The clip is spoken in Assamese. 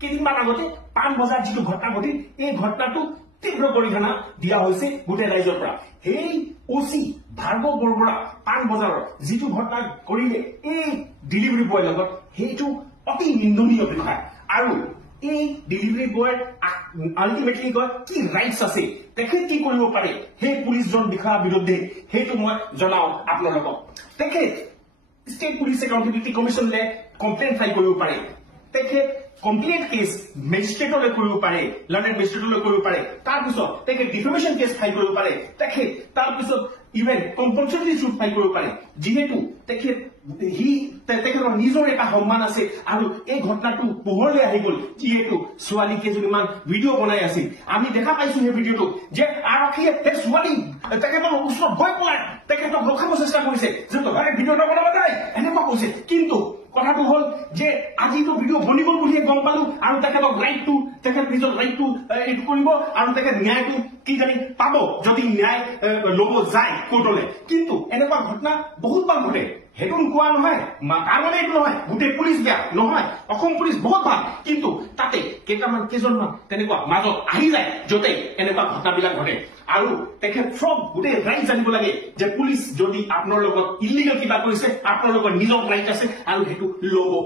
কেইদিনমান আগতে পান বজাৰ যিটো ঘটনা ঘটিল এই ঘটনাটো তীব্ৰ পৰিঘটনা দিয়া হৈছে গোটেই ৰাইজৰ পৰা। সেই ওচি ভাৰ্গৱ বৰবৰা পান বজাৰৰ যিটো ঘটনা কৰিলে এই ডেলিভাৰী বয়ৰ লগত সেইটো অতি নিন্দনীয় বিষয়। আৰু এই ডেলিভাৰী বয়ৰ আল্টিমেটলি কয় কি ৰাইটছ আছে, তেখেত কি কৰিব পাৰে সেই পুলিচজন বিষয়াৰ বিৰুদ্ধে সেইটো মই জনাও আপোনালোকক। তেখেত ষ্টেট পুলিচ একাউণ্টেবিলিটি কমিশ্যনলে কমপ্লেইন ফাইল কৰিব পাৰে, তেখেত কমপ্লেইন কেছ মেজিষ্ট্ৰেটলৈ কৰিব পাৰে, লণ্ডন মেজিষ্ট্ৰেটলৈ কৰিব পাৰে, তাৰপিছত তেখেত ডিফেমেশ্যন কেছ ফাইল কৰিব পাৰে, তেখেত তাৰপিছত ইভেন কম্পালচৰি চুট ফাইল কৰিব পাৰে। যিহেতু তেখেতৰ নিজৰ এটা সন্মান আছে আৰু এই ঘটনাটো পোহৰলৈ আহি গল। যিহেতু ছোৱালী কেইজনীমান ভিডিঅ' বনাই আছিল, আমি দেখা পাইছো সেই ভিডিঅ'টো যে আৰক্ষীয়ে সেই ছোৱালী তেখেতৰ ওচৰত ভয় পলাই তেখেতক ৰখাব চেষ্টা কৰিছে যে তই ভিডিঅ' নবনাব যায় এনেকুৱা কৈছে। কিন্তু কথাটো হল যে আজিতো ভিডিঅ' বনি গল বুলিয়ে গম পালো আৰু তেখেতক তেখেত নিজৰ ৰাইটটো এইটো কৰিব আৰু তেখেত ন্যায়টো কি জানি পাব যদি ন্যায় লব যায় কোৰ্টলৈ। কিন্তু এনেকুৱা ঘটনা বহুতবাৰ ঘটে, সেইটো কোৱা নহয়, তাৰ মানে এইটো নহয় গোটেই পুলিচ বেয়া নহয়, অসম পুলিচ বহুত ভাল, কিন্তু তাতে কেইজনমান তেনেকুৱা মাজত আহি যায় যতে এনেকুৱা ঘটনাবিলাক ঘটে। আৰু তেখেত সব গোটেই ৰাইট জানিব লাগে যে পুলিচ যদি আপোনাৰ লগত ইলিগেল কিবা কৰিছে আপোনাৰ লগত নিজৰ ৰাইট আছে আৰু সেইটো লব।